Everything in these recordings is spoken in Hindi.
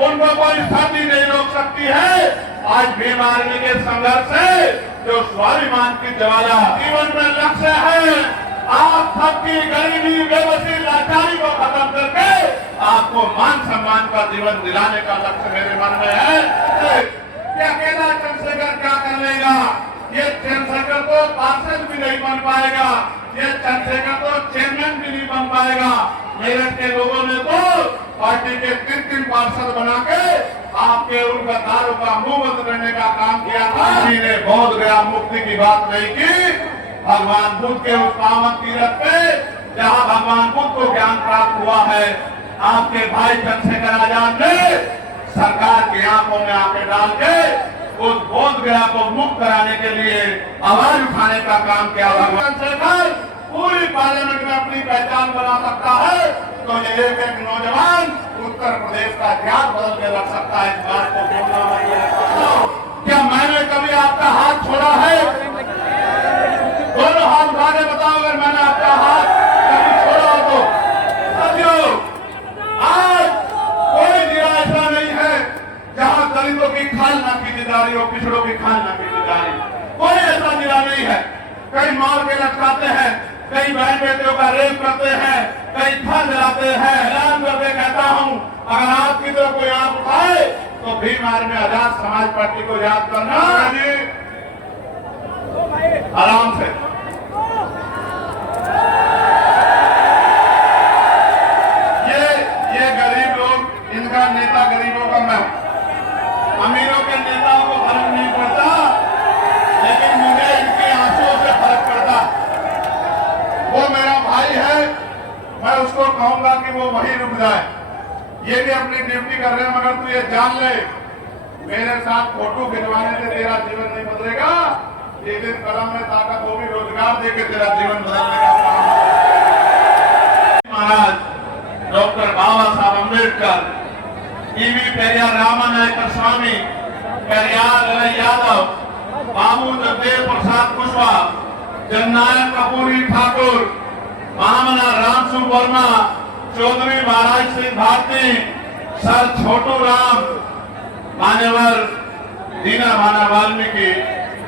उनको कोई सर्दी नहीं रोक सकती है। आज भीम आर्मी के संघर्ष से जो स्वाभिमान की ज्वाला जीवन में लक्ष्य है, आप सबकी गरीबी बेबसी लाचारी को खत्म करके आपको मान सम्मान का जीवन दिलाने का लक्ष्य मेरे मन में है। क्या अकेला चंद्रशेखर क्या कर लेगा? ये चंद्रशेखर तो पार्षद भी नहीं बन पाएगा, ये चंद्रशेखर तो चेयरमैन भी नहीं बन पाएगा। मेरठ के लोगों ने तो पार्टी के 3 पार्षद बना के आपके उन गद्दारों का मुंह बंद करने का काम किया था। किसी ने बोध गया मुक्ति की बात नहीं की। भगवान बुद्ध के उस पावन तीर्थ पे जहाँ भगवान बुद्ध को ज्ञान प्राप्त हुआ है, आपके भाई चंद्रशेखर आजाद ने सरकार की आंखों में आंखें डाल के उस बोध गया को मुक्त कराने के लिए आवाज उठाने का काम किया। भगवान चंद्रशेखर पूरी पार्लियामेंट में अपनी पहचान बना सकता है, तो ये एक नौजवान उत्तर प्रदेश का इतिहास बदल के रख सकता है। इस बात को बोलना क्या मैंने कभी आपका हाथ छोड़ा है? दोनों हाथ उठा के बताओ अगर मैंने आपका हाथ कभी छोड़ा हो तो। साथियों, आज कोई जिला ऐसा नहीं है जहां दलितों की खाल ना की जा रही हो, पिछड़ों की खाल ना की जा रही। कोई ऐसा जिला नहीं है। कई मार के लटकाते हैं, कई बहन बेटियों का रेप करते हैं, कई था जलाते हैं। ऐलान करके कहता हूं, अगर आपकी तरफ कोई आंख उठाए तो भीम आर्मी आजाद समाज पार्टी को याद करना। आराम से ये गरीब लोग, इनका नेता गरीबों का मैं हूं। अमीरों के नेताओं को फर्क नहीं पड़ता, लेकिन मुझे इनके आंसुओं से फर्क पड़ता। वो मेरा भाई है, मैं उसको कहूंगा कि वो वहीं रुक जाए। ये भी अपनी ड्यूटी कर रहे हैं, मगर तू ये जान ले, मेरे साथ फोटो खिंचवाने से तेरा जीवन नहीं बदलेगा। ये दिन कलम में ताकत होगी, रोजगार देके तेरा जीवन बदलने का काम। महाराज डॉक्टर बाबा साहब अम्बेडकर, ईवी पेरियार रामानायकर स्वामी, पेरियार ललाई यादव, बाबू जगदेव प्रसाद कुशवाहा, जननायक कपूरी ठाकुर, महामना रामसु वर्मा, चौधरी महाराज सिंह भारती, सर छोटू राम, मान्यवर दीना भाना वाल्मीकि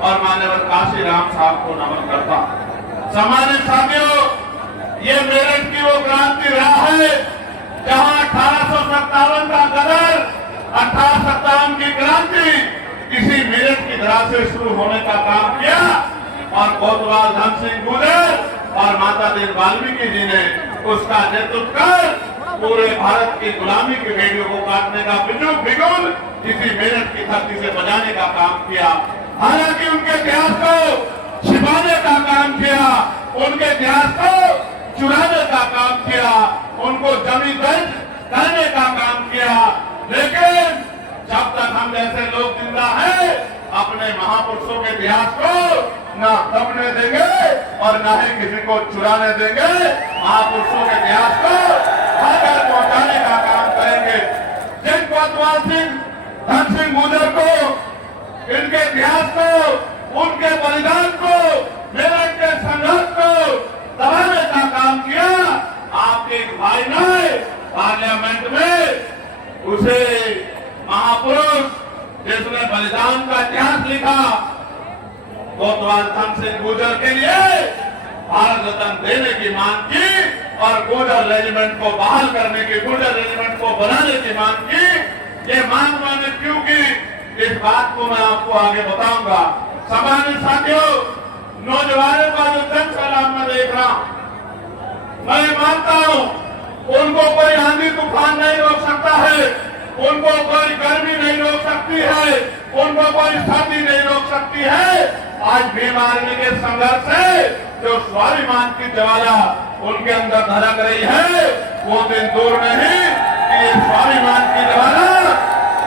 और मान्यवर काशी राम साहब को नमन करता। सम्मानित साथियों, ये मेरठ की वो क्रांति रहा है जहां 1857 का गदर, 1857 की क्रांति इसी मेरठ की धरा से शुरू होने का काम किया और कोतवाल धन सिंह गुर्जर और माता देवी वाल्मीकि जी ने उसका नेतृत्व कर पूरे भारत की गुलामी की बेड़ियों को काटने का बिगुल इसी मेरठ की धरती से बजाने का काम किया। हालांकि उनके इतिहास को छिपाने का काम किया, उनके इतिहास को चुराने का काम किया, उनको जमी दर्ज करने का काम किया। लेकिन जब तक हम जैसे लोग जिंदा हैं, अपने महापुरुषों के इतिहास को न दबने देंगे और न ही किसी को चुराने देंगे। महापुरुषों के इतिहास को घर घर पहुंचाने का काम करेंगे। जिन कोतवाल सिंह, धन सिंह गुर्जर को, इनके इतिहास को, उनके बलिदान को, मेरठ के संघर्ष को दबाने का काम किया, आपके एक भाई ने पार्लियामेंट में उसे महापुरुष जिसने बलिदान का इतिहास लिखा, कोतवाल धन सिंह गुर्जर के लिए भारत रत्न देने की मांग की और गुर्जर रेजिमेंट को बहाल करने की, गुर्जर रेजिमेंट को बनाने की मांग की। ये मांग मैंने क्यों की, इस बात को मैं आपको आगे बताऊंगा। सम्मानित साथियों, नौजवानों का जो जन सैलाब मैं देख रहा हूं, मैं मानता हूं उनको कोई आंधी तूफान नहीं रोक सकता है, उनको कोई गर्मी नहीं रोक सकती है, उनको कोई सर्दी नहीं रोक सकती है। आज भीम आर्मी के संघर्ष से जो स्वाभिमान की ज्वाला उनके अंदर धड़क रही है, वो दिन दूर नहीं कि ये स्वाभिमान की ज्वाला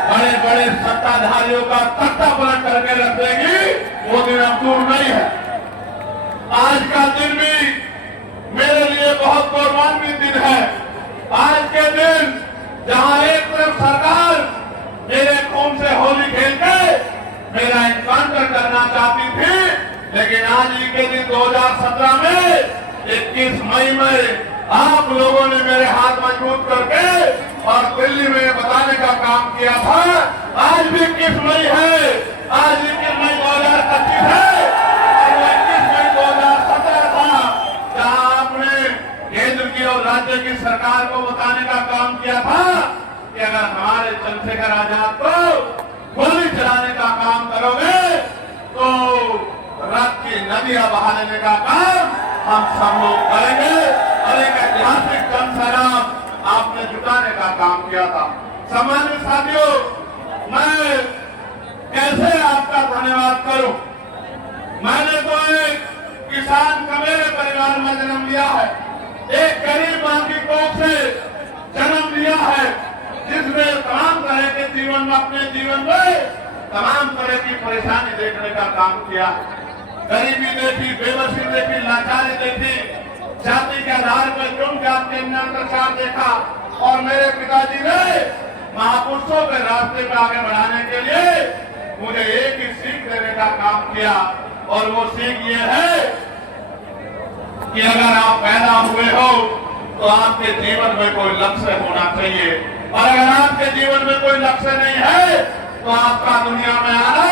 बड़े बड़े सत्ताधारियों का तख्ता पलट करके रख देगी। वो दिन अब दूर नहीं है। आज का दिन भी मेरे लिए बहुत गौरवान्वित दिन है। आज के दिन जहां एक तरफ सरकार मेरे खून से होली खेल के मेरा एनकाउंटर करना चाहती थी, लेकिन आज ही के दिन 2017 में 21 मई में आप लोगों ने मेरे हाथ मजबूत करके और दिल्ली में बताने का काम किया था। आज भी 21 मई है, आज 21 मई 2025 है और वो 21 मई 2017 था जहां आपने केंद्र की और राज्य की सरकार को बताने का काम किया था कि अगर हमारे चंद्रशेखर आजाद को गोली चलाने का काम करोगे तो रक्त की नदियां बहा देने का काम हम सब लोग करेंगे। और एक ऐतिहासिक जन संग्राम आपने जुटाने का काम किया था। सम्मानित साथियों, मैं कैसे आपका धन्यवाद करूं। मैंने तो एक किसान कमेरे परिवार में जन्म लिया है, एक गरीब मां की कोख से जन्म लिया है, जिसमें तमाम तरह के जीवन में अपने जीवन में तमाम तरह की परेशानी देखने का काम किया। गरीबी देखी, बेबसी देखी, लाचारी देखी, जाति के आधार पर जुर्म जात के अत्याचार देखा और मेरे पिताजी ने महापुरुषों के रास्ते पर आगे बढ़ाने के लिए मुझे एक ही सीख देने का काम किया और वो सीख ये है कि अगर आप पैदा हुए हो तो आपके जीवन में कोई लक्ष्य होना चाहिए और अगर आपके जीवन में कोई लक्ष्य नहीं है तो आपका दुनिया में आना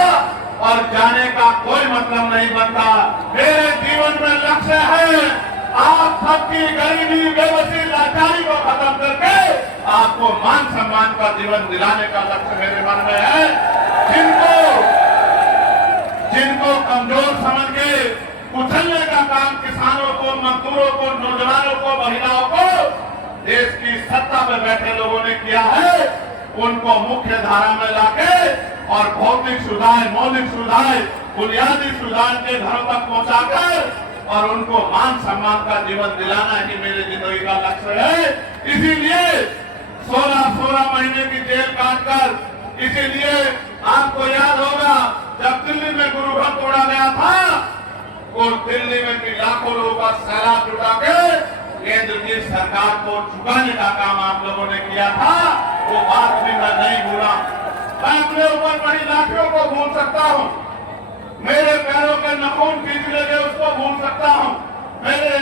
और जाने का कोई मतलब नहीं बनता। मेरे जीवन में लक्ष्य है आप सबकी गरीबी, बेबसी, लाचारी को खत्म करके आपको मान सम्मान का जीवन दिलाने का लक्ष्य मेरे मन में है। जिनको कमजोर समझ के कुचलने का काम किसानों को, मजदूरों को, नौजवानों को, महिलाओं को देश की सत्ता में बैठे लोगों ने किया है, उनको मुख्य धारा में लाके और भौतिक सुविधाएं, मौलिक सुविधाएं, बुनियादी सुविधाएं के घरों तक पहुंचाकर और उनको मान सम्मान का जीवन दिलाना ही मेरी जिंदगी का लक्ष्य है। इसीलिए 16 महीने की जेल काटकर, इसीलिए आपको याद होगा जब दिल्ली में गुरु घर तोड़ा गया था और दिल्ली में भी लाखों लोगों का सैलाब जुटा के केंद्र की सरकार को झुकाने का काम आप लोगों ने किया था। वो बात भी मैं नहीं भूला। मैं अपने ऊपर बड़ी लाठियों को भूल सकता हूँ, मेरे पैरों के नखून खींच ले गए उसको भूल सकता हूँ, मेरे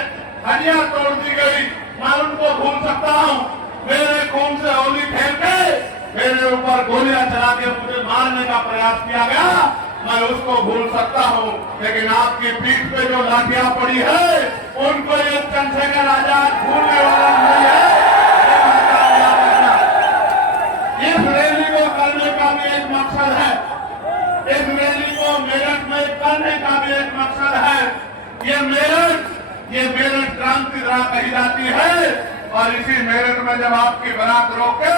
हड्डियां तोड़ दी गई मैं उनको भूल सकता हूँ, मेरे खून से होली खेल के मेरे ऊपर गोलियां चला के मुझे मारने का प्रयास किया गया, मैं उसको भूल सकता हूँ। लेकिन आपकी पीठ पे जो लाठियां पड़ी है उनको ये चंद्रशेखर आजाद भूलने वाला नहीं है। इस रैली को करने का भी एक मकसद है, इस रैली को मेरठ में करने का भी एक मकसद है। ये मेरठ क्रांति धारा कही जाती है और इसी मेरठ में जब आपकी बारात रोके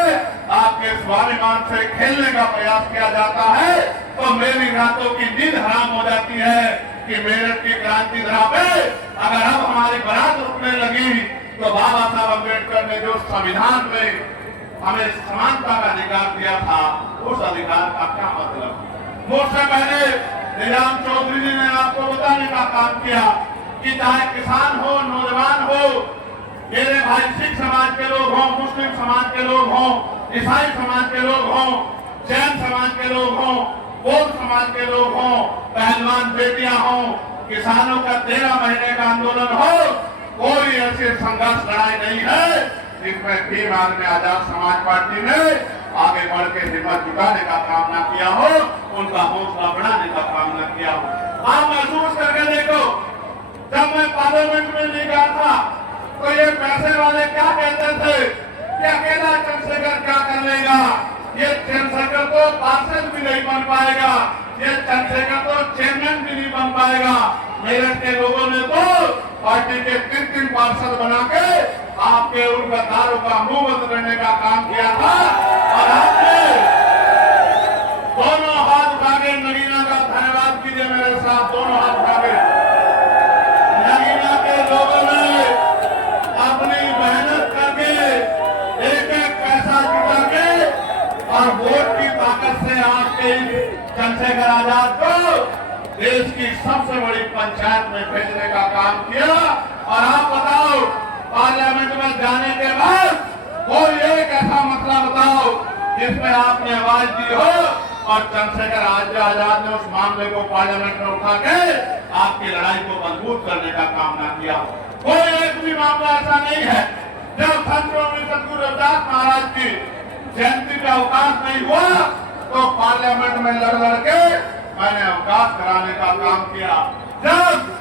आपके स्वाभिमान से खेलने का प्रयास किया जाता है तो मेरी रातों की नींद हराम हो जाती है कि मेरठ की क्रांति धारा पे अगर अब हमारी बारात रुकने लगी तो बाबा साहब अम्बेडकर ने जो संविधान में हमें समानता का अधिकार दिया था उस अधिकार का क्या मतलब। मुझसे पहले निजाम चौधरी जी ने आपको बताने का काम किया कि चाहे किसान हो, नौजवान हो, मेरे भाई सिख समाज के लोग हों, मुस्लिम समाज के लोग हों, ईसाई समाज के लोग हों, जैन समाज के लोग हों, बौद्ध समाज के लोग हों, पहलवान बेटियां हों, किसानों का 13 महीने का आंदोलन हो, कोई ऐसी संघर्ष लड़ाई नहीं है जिसमें भीम आर्मी आजाद समाज पार्टी ने आगे बढ़ के हिम्मत जुटाने का काम न किया हो, उनका हौसला बढ़ाने का काम न किया हो। आप महसूस करके देखो, जब मैं पार्लियामेंट में नहीं गया था तो ये पैसे वाले क्या कहते थे कि अकेला चंद्रशेखर क्या कर लेगा, ये चंद्रशेखर तो पार्षद भी नहीं बन पाएगा, ये चंद्रशेखर तो चेयरमैन भी नहीं बन पाएगा। मेरठ के लोगों ने तो पार्टी के 3 पार्षद बना के आपके उन गद्दारों का मुंह बंद करने का काम किया था और आपने दोनों हाथ उठा के नगीना का धन्यवाद कीजिए मेरे साथ, दोनों हाथ उठा के। नगीना के लोगों ने अपनी मेहनत करके एक पैसा जुटा के और वोट की ताकत से आपके चंद्रशेखर आजाद को देश की सबसे बड़ी पंचायत में भेजने का काम किया। और आप बताओ, पार्लियामेंट में जाने के बाद कोई एक ऐसा मसला बताओ जिसमें आपने आवाज दी हो और चंद्रशेखर आजाद ने उस मामले को पार्लियामेंट में उठा के आपकी लड़ाई को मजबूत करने का काम ना किया। कोई एक भी मामला ऐसा नहीं है जब संत स्वामी सतगुरु रविदास महाराज की जयंती का अवकाश नहीं हुआ तो पार्लियामेंट में लड़ के मैंने अवकाश कराने का काम किया। जब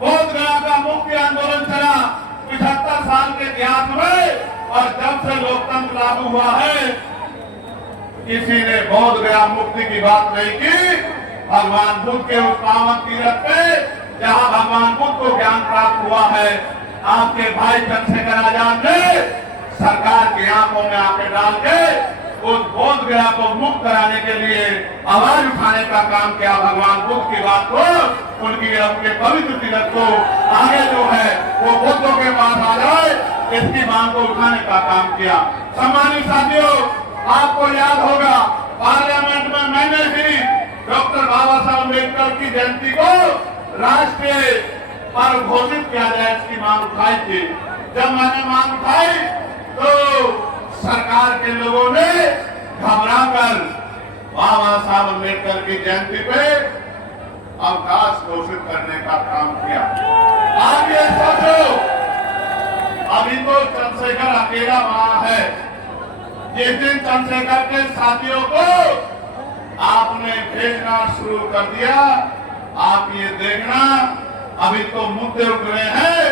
बोध गया का मुक्ति आंदोलन चला 75 साल के इतिहास में, और जब से लोकतंत्र लागू हुआ है किसी ने बोध गया मुक्ति की बात नहीं की। भगवान बुद्ध के उस पावन तीर्थ पे जहाँ भगवान बुद्ध को ज्ञान प्राप्त हुआ है, आपके भाई चंद्रशेखर आजाद ने सरकार की आंखों में आंखें डाल के उस बोध गया को मुक्त कराने के लिए आवाज उठाने का काम किया। भगवान बुद्ध की बात को, उनकी अपने पवित्र तीर्थ को आगे जो है वो बुद्धों के पास आ जाए, इसकी मांग को उठाने का काम किया। सम्मानित साथियों, आपको याद होगा पार्लियामेंट में मैंने भी डॉक्टर बाबा साहब अम्बेडकर की जयंती को राष्ट्रीय पर्व घोषित किया जाए इसकी मांग उठाई थी। जब मैंने मांग उठाई तो सरकार के लोगों ने घबराकर बाबा साहब अम्बेडकर की जयंती पे अवकाश घोषित करने का काम किया। आप ये सोचो, अभी तो चंद्रशेखर अकेला वहां है। जिस दिन चंद्रशेखर के साथियों को आपने भेजना शुरू कर दिया, आप ये देखना अभी तो मुद्दे उठ रहे हैं,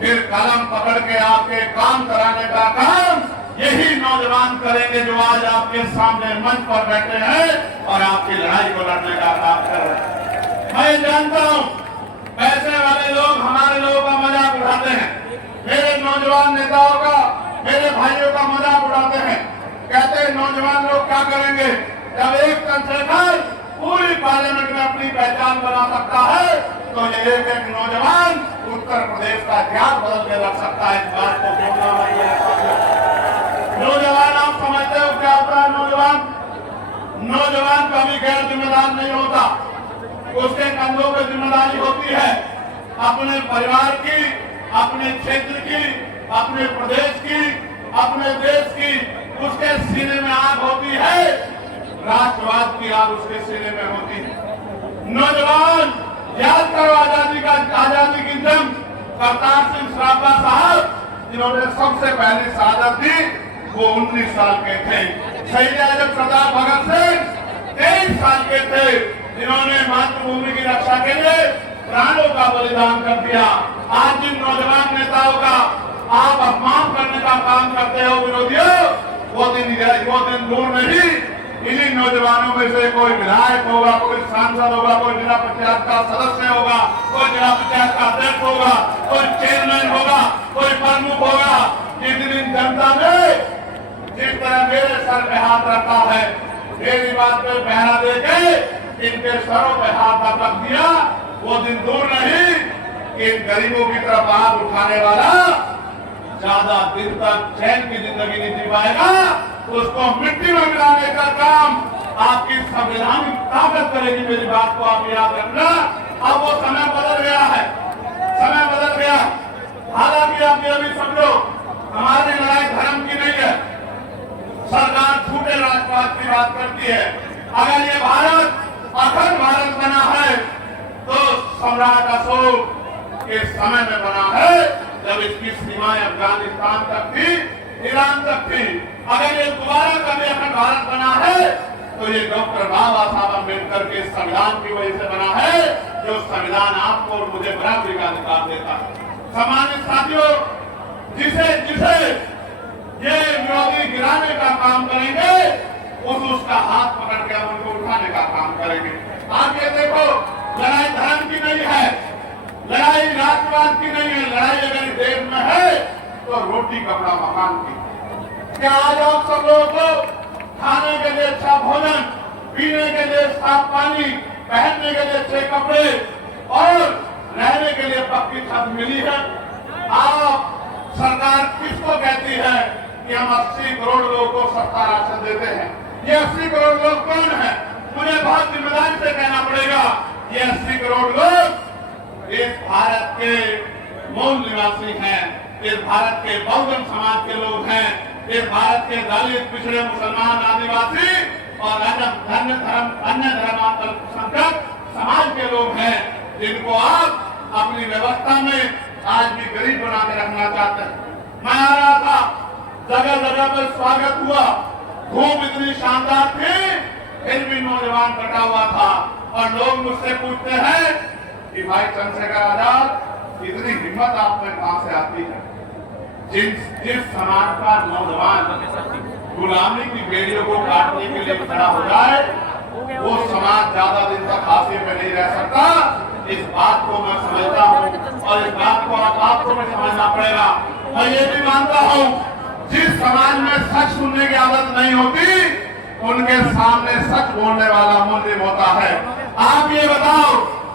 फिर कलम पकड़ के आपके काम कराने का काम यही नौजवान करेंगे जो आज आपके सामने मंच पर बैठे हैं और आपकी लड़ाई को लड़ने का काम कर रहे हैं। मैं जानता हूं पैसे वाले लोग हमारे लोगों का मजाक उड़ाते हैं, मेरे नौजवान नेताओं का, मेरे भाइयों का मजाक उड़ाते हैं। कहते हैं नौजवान लोग क्या करेंगे, जब एक चंद्रशेखर पूरी पार्लियामेंट में अपनी पहचान बना सकता है तो ये एक नौजवान उत्तर प्रदेश का इतिहास बदल के रख सकता है। इस बात को बोलना चाहिए। नौजवान आप समझते हो क्या होता है? नौजवान कभी गैर जिम्मेदार नहीं होता, उसके कंधों पर जिम्मेदारी होती है अपने परिवार की, अपने क्षेत्र की, अपने प्रदेश की, अपने देश की। उसके सीने में आग होती है, राष्ट्रवाद की आग उसके सीने में होती है। नौजवान याद करो आजादी की जंग, करतार सिंह सराफा साहब जिन्होंने सबसे पहली शहादत दी वो 19 साल के थे। शहीद आजम सरदार भगत सिंह 23 साल के थे जिन्होंने मातृभूमि की रक्षा के लिए प्राणों का बलिदान कर दिया। आज जिन नौजवान नेताओं का आप अपमान करने का काम करते हो विरोधियों, वो दिन दूर नहीं। इन्हीं नौजवानों में से कोई विधायक होगा, कोई सांसद होगा, कोई जिला पंचायत का सदस्य होगा, कोई जिला पंचायत का अध्यक्ष होगा, कोई चेयरमैन होगा, कोई प्रमुख होगा। जिस दिन जनता ने जिस तरह मेरे सर पे हाथ रखा है, मेरी बात पे पहरा देके इनके सरों पे हाथ रख दिया, वो दिन दूर नहीं कि इन गरीबों की तरफ हाथ उठाने वाला ज्यादा दिन तक चैन की जिंदगी नहीं जी पाएगा। उसको मिट्टी में मिलाने का काम आपकी संवैधानिक ताकत करेगी। मेरी बात को आप याद रखना। अब वो समय बदल गया है, समय बदल गया। हालांकि आप ये भी समझो हमारी लड़ाई धर्म की नहीं है। सरकार झूठे राष्ट्रवाद की बात करती है। अगर ये भारत अखंड भारत बना है तो सम्राट अशोक के समय में बना है, जब इसकी सीमाएं अफगानिस्तान तक थी, ईरान तक थी। अगर ये दोबारा कभी अखंड भारत बना है तो ये डॉक्टर बाबा साहब अम्बेडकर के संविधान की वजह से बना है, जो संविधान आपको और मुझे बराबरी का अधिकार देता है। सम्मानित साथियों, जिसे जिसे ये विरोधी गिराने का काम करेंगे उसका हाथ पकड़ के हम उनको उठाने का काम करेंगे। आप ये देखो, लड़ाई धर्म की नहीं है, लड़ाई राष्ट्रवाद की नहीं है। लड़ाई अगर इस देश में है तो रोटी कपड़ा मकान की। क्या आज आप सब लोगों को खाने के लिए अच्छा भोजन, पीने के लिए साफ पानी, पहनने के लिए अच्छे कपड़े और रहने के लिए पक्की छत मिली है? आप सरकार किसको कहती है कि हम 80 करोड़ लोगों को सस्ता राशन देते हैं? ये 80 करोड़ लोग कौन है? मुझे बहुत जिम्मेदारी से कहना पड़ेगा, ये 80 करोड़ लोग इस भारत के मूल निवासी हैं, इस भारत के बहुजन समाज के लोग हैं, इस भारत के दलित, पिछड़े, मुसलमान, आदिवासी और अन्य धर्मांतरसंख्यक समाज के लोग हैं, जिनको आप अपनी व्यवस्था में आज भी गरीब बना के रखना चाहते हैं। मैं आ रहा था, जगह जगह पर स्वागत हुआ, धूप इतनी शानदार थी, फिर भी नौजवान कटा हुआ था। और लोग मुझसे पूछते हैं कि भाई चंद्रशेखर आजाद, इतनी हिम्मत आप में कहां से आती है? जिस समाज का नौजवान गुलामी की बेड़ियों को काटने के लिए खड़ा हो जाए, वो समाज ज्यादा दिन तक हाशिए में नहीं रह सकता। इस बात को मैं समझता हूँ और इस बात को आपको भी समझना पड़ेगा। मैं ये भी मानता हूँ, जिस समाज में सच सुनने की आदत नहीं होती, उनके सामने सच बोलने वाला मुस्लिम होता है। आप ये बताओ,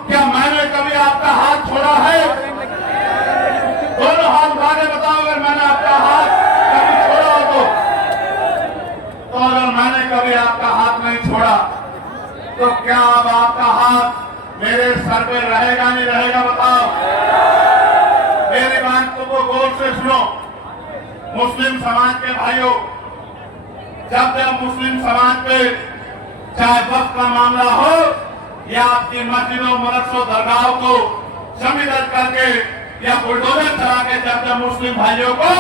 क्या मैंने कभी आपका हाथ छोड़ा है? दोनों हाथ उठा के बताओ, अगर मैंने आपका हाथ कभी छोड़ा हो तो अगर मैंने कभी आपका हाथ नहीं छोड़ा, तो क्या अब आपका हाथ मेरे सर पे रहेगा नहीं रहेगा? बताओ। मेरी बात को गौर से सुनो। मुस्लिम समाज के भाइयों, जब जब मुस्लिम समाज पे चाहे वक्त का मामला हो या आपकी मस्जिदों, मदरसों, दरगाहों को जमीदत करके या बुलडोजर चला के जब मुस्लिम भाइयों को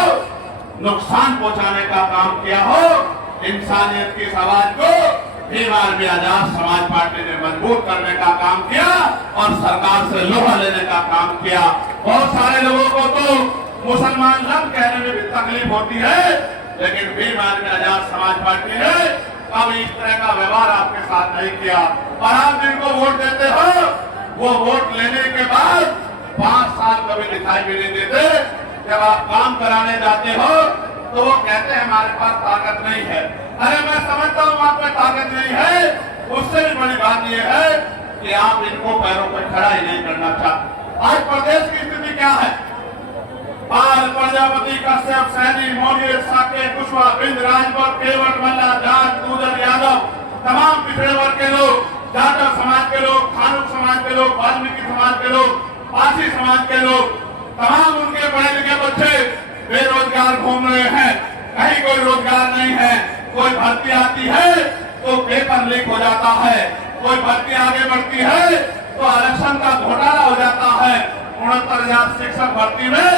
नुकसान पहुंचाने का काम किया हो, इंसानियत की आवाज को भीम आर्मी आजाद समाज पार्टी ने मजबूत करने का काम किया और सरकार से लोहा लेने का काम किया। बहुत सारे लोगों को तो मुसलमान लब कहने में भी तकलीफ होती है, लेकिन भीम आर्मी आजाद समाज पार्टी ने कभी इस तरह का व्यवहार आपके साथ नहीं किया। और आप जिनको वोट देते हो, वो वोट लेने के बाद 5 साल कभी दिखाई भी नहीं देते। जब आप काम कराने जाते हो तो वो कहते हैं हमारे पास ताकत नहीं है। अरे मैं समझता हूँ आप में ताकत नहीं है, उससे भी बड़ी बात यह है कि आप इनको पैरों पर खड़ा ही नहीं करना चाहते। आज प्रदेश की स्थिति क्या है? पाल, प्रजापति, कश्यप, सैनी, मौर्य, साकेत, कुशवाहा, बिंद, राजभर, केवट, मल्ला, जाट, दूधर, यादव, तमाम पिछड़े वर्ग के लोग, जाटव समाज के लोग, खानुक समाज के लोग, वाल्मीकि समाज के लोग, पासी समाज के लोग, तमाम उनके पढ़े लिखे बच्चे बेरोजगार घूम रहे हैं। कहीं कोई रोजगार नहीं है। कोई भर्ती आती है तो पेपर लीक हो जाता है, कोई भर्ती आगे बढ़ती है तो आरक्षण का घोटाला हो जाता है। 69,000 शिक्षक भर्ती में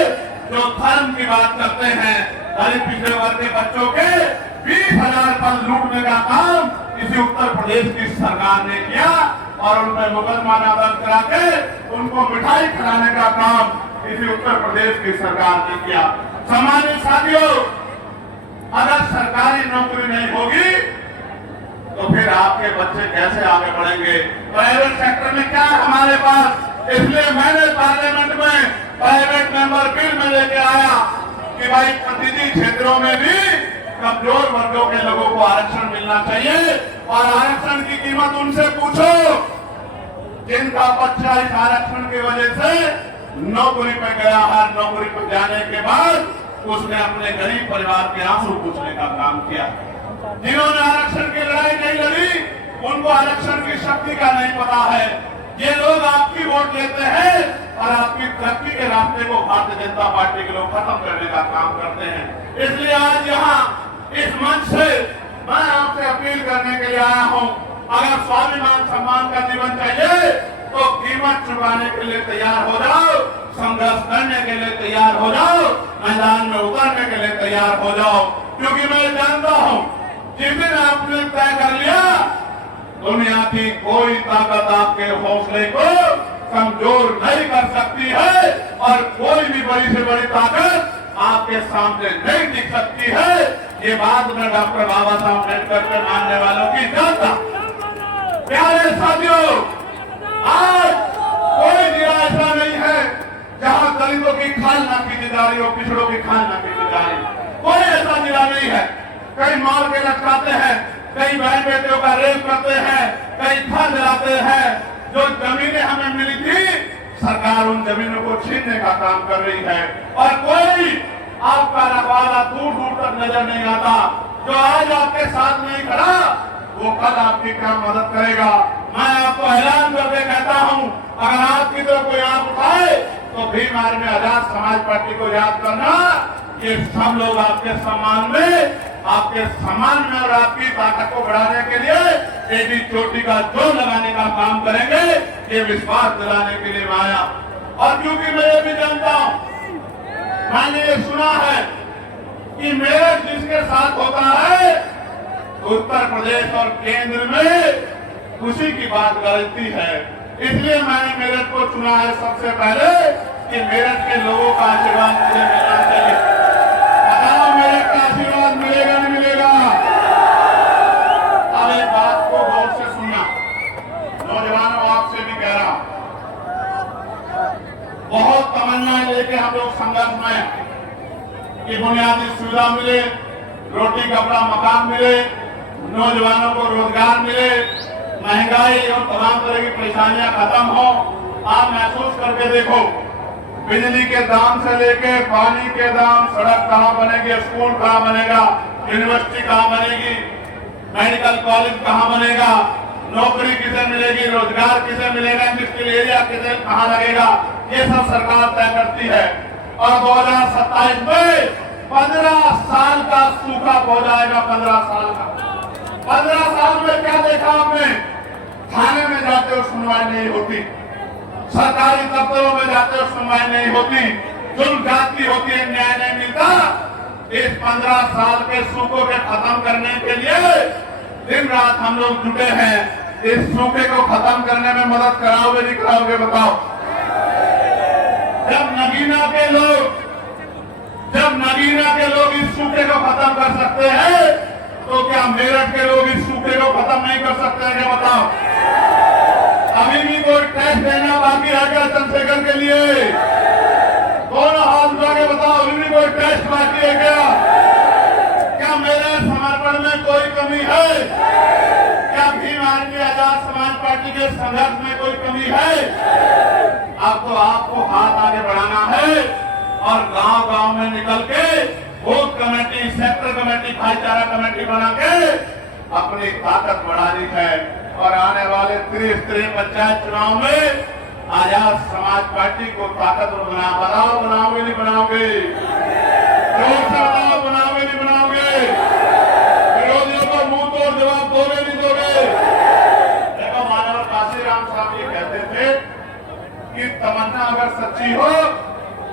जो धर्म की बात करते हैं, दलित पिछड़े वर्ग के बच्चों के 20,000 पद लूटने का काम इसी उत्तर प्रदेश की सरकार ने किया और उनमें मुकदमा दर्ज करा के उनको मिठाई खिलाने का काम इसी उत्तर प्रदेश की सरकार ने किया। सामान्य साथियों, अगर सरकारी नौकरी नहीं होगी तो फिर आपके बच्चे कैसे आगे बढ़ेंगे? प्राइवेट सेक्टर में क्या है हमारे पास? इसलिए मैंने पार्लियामेंट में प्राइवेट मेंबर बिल में लेके आया कि भाई प्रतिनिधि क्षेत्रों में भी कमजोर वर्गों के लोगों को आरक्षण मिलना चाहिए। और आरक्षण की कीमत उनसे पूछो जिनका बच्चा इस आरक्षण की वजह से नौकरी पे गया है। नौकरी पर जाने के बाद उसने अपने गरीब परिवार के आंसू पूछने का काम किया। जिन्होंने आरक्षण की लड़ाई नहीं लड़ी, उनको आरक्षण की शक्ति का नहीं पता है। ये लोग आपकी वोट लेते हैं और आपकी तरक्की के रास्ते को भारतीय जनता पार्टी के लोग खत्म करने का काम करते हैं। इसलिए आज यहाँ इस मंच से मैं आपसे अपील करने के लिए आया हूँ, अगर स्वाभिमान सम्मान का जीवन चाहिए तो कीमत चुकाने के लिए तैयार हो जाओ, संघर्ष करने के लिए तैयार हो जाओ, मैदान में उतरने के लिए तैयार हो जाओ। क्योंकि मैं जानता हूँ जिस दिन आपने तय कर लिया, दुनिया की कोई ताकत आपके हौसले को कमजोर नहीं कर सकती है और कोई भी बड़ी से बड़ी ताकत आपके सामने नहीं दिख सकती है। ये बात मैं डॉक्टर बाबा साहब अम्बेडकर के मानने वालों की जानता। प्यारे साथियों, आज कोई जिला ऐसा नहीं है जहां दलितों की खाल ना की जा रही हो, पिछड़ों की खाल ना की जा रही। कोई ऐसा जिला नहीं है। कई मार के लटकाते हैं, कई बहन बेटियों का रेप करते हैं, कई घर जलाते हैं। जो जमीनें हमें मिली थी, सरकार उन जमीनों को छीनने का काम कर रही है और कोई आपका रखवाला दूर दूर तक नजर नहीं आता। जो आज आपके साथ नहीं खड़ा, वो कल आपकी क्या मदद करेगा? मैं आपको ऐलान करके कहता हूं, अगर आपकी तरफ कोई आंख उठाए तो भीम आर्मी आजाद समाज पार्टी को याद करना। ये सब लोग आपके सम्मान में, आपके सम्मान में और आपकी ताकत को बढ़ाने के लिए एडी चोटी का जोर लगाने का काम करेंगे। ये विश्वास दिलाने के लिए मैं आया। और क्योंकि मैं ये भी जानता हूं, मैंने ये सुना है कि मेरठ जिसके साथ होता है उत्तर प्रदेश और केंद्र में उसी की बात गलती है। इसलिए मैंने मेरठ को चुना है सबसे पहले कि मेरठ के लोगों का आशीर्वाद मुझे मिलना चाहिए। बताओ मेरठ का आशीर्वाद मिलेगा नहीं मिलेगा? अब एक बात को गौर से सुनना, नौजवानों आपसे भी कह रहा हूं, बहुत तमन्नाएं लेके हम लोग संघर्ष में कि बुनियादी सुविधा मिले, रोटी कपड़ा मकान मिले, नौजवानों को रोजगार मिले, महंगाई और तमाम तरह की परेशानियां खत्म हो। आप महसूस करके देखो, बिजली के दाम से लेके पानी के दाम, सड़क कहाँ बनेगी, स्कूल कहाँ बनेगा, यूनिवर्सिटी कहाँ बनेगी, मेडिकल कॉलेज कहाँ बनेगा, नौकरी किसे मिलेगी, रोजगार किसे मिलेगा, इंडस्ट्रियल एरिया किसे कहाँ लगेगा, ये सब सरकार तय करती है। और 2027 में 15 साल का सूखा हो जाएगा। 15 साल का, 15 साल में क्या देखा आपने? थाने में जाते हो सुनवाई नहीं होती, सरकारी दफ्तरों में जाते हो सुनवाई नहीं होती, जुल्म जाती होती है, न्याय नहीं मिलता। इस 15 साल के सूखे के खत्म करने के लिए दिन रात हम लोग जुटे हैं। इस सूखे को खत्म करने में मदद कराओगे नहीं कराओगे बताओ? जब नगीना के लोग इस सूखे को खत्म कर सकते हैं तो क्या मेरठ के लोग इस सूखे को खत्म नहीं कर सकते हैं क्या बताओ? अभी भी कोई टैक्स देना बाकी है क्या चंद्रशेखर के लिए? दोनों हाथ उठा के बताओ, अभी भी कोई टैक्स बाकी है क्या? क्या मेरे समर्पण में कोई कमी है? क्या भीम आर्मी आजाद समाज पार्टी के संघर्ष में कोई कमी है? अब तो आपको हाथ आगे बढ़ाना है और गांव-गांव में निकल के बूथ कमेटी, सेक्टर कमेटी, भाईचारा कमेटी बना के अपनी ताकत बढ़ानी है। और आने वाले त्रिस्तरीय पंचायत चुनाव में आजाद समाज पार्टी को ताकतवर बना। बताओ बनाओगे नहीं बनाओगे? जोर से बताओ बनाओगे नहीं बनाओगे? विरोधियों को मुंह तोड़ जवाब दोगे नहीं दोगे? देखो मानव काशीराम साहब ये कहते थे कि तमन्ना अगर सच्ची हो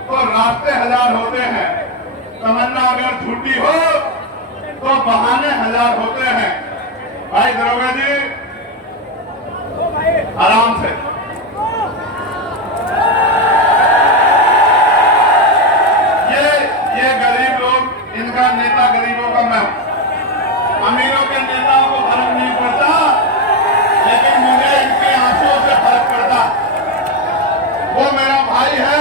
तो रास्ते हजार होते हैं, तमन्ना अगर झूठी हो तो बहाने हजार होते हैं। भाई दरोगा जी आराम से, ये गरीब लोग, इनका नेता गरीबों का मैं हूं। अमीरों के नेताओं को फर्क नहीं पड़ता, लेकिन मुझे इनके आंसुओं से फर्क पड़ता। वो मेरा भाई है,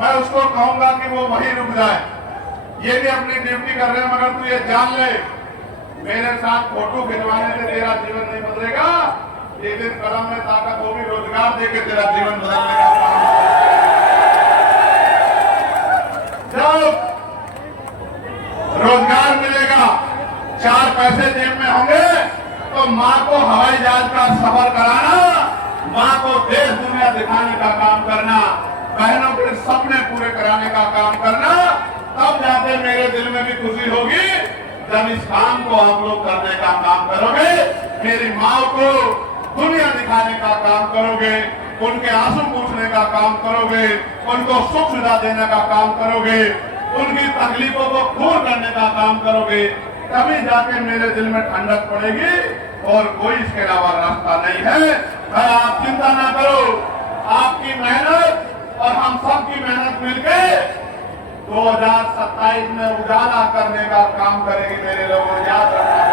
मैं उसको कहूंगा कि वो वहीं रुक जाए। ये भी अपनी ड्यूटी कर रहे हैं, मगर तू ये जान ले, मेरे साथ फोटो खिंचवाने से तेरा जीवन नहीं बदलेगा। एक दिन कलम में ताकत होगी, रोजगार देके तेरा जीवन बदलने का काम। जब रोजगार मिलेगा, 4 पैसे जेब में होंगे, तो माँ को हवाई जहाज का सफर कराना, माँ को देश दुनिया दिखाने का काम करना, बहनों के सपने पूरे कराने का काम करना, तब जाके मेरे दिल में भी खुशी होगी जब इस काम को आप लोग करने का काम करोगे। मेरी माँ को दुनिया दिखाने का काम करोगे, उनके आंसू पूछने का काम करोगे, उनको सुख सुविधा देने का काम करोगे, उनकी तकलीफों को दूर करने का काम करोगे, तभी जाके मेरे दिल में ठंडक पड़ेगी। और कोई इसके अलावा रास्ता नहीं है। भाई आप चिंता ना करो, आपकी मेहनत और हम सब की मेहनत मिलके 2027 में उजाला करने का काम करेगी मेरे लोगों, याद रखना।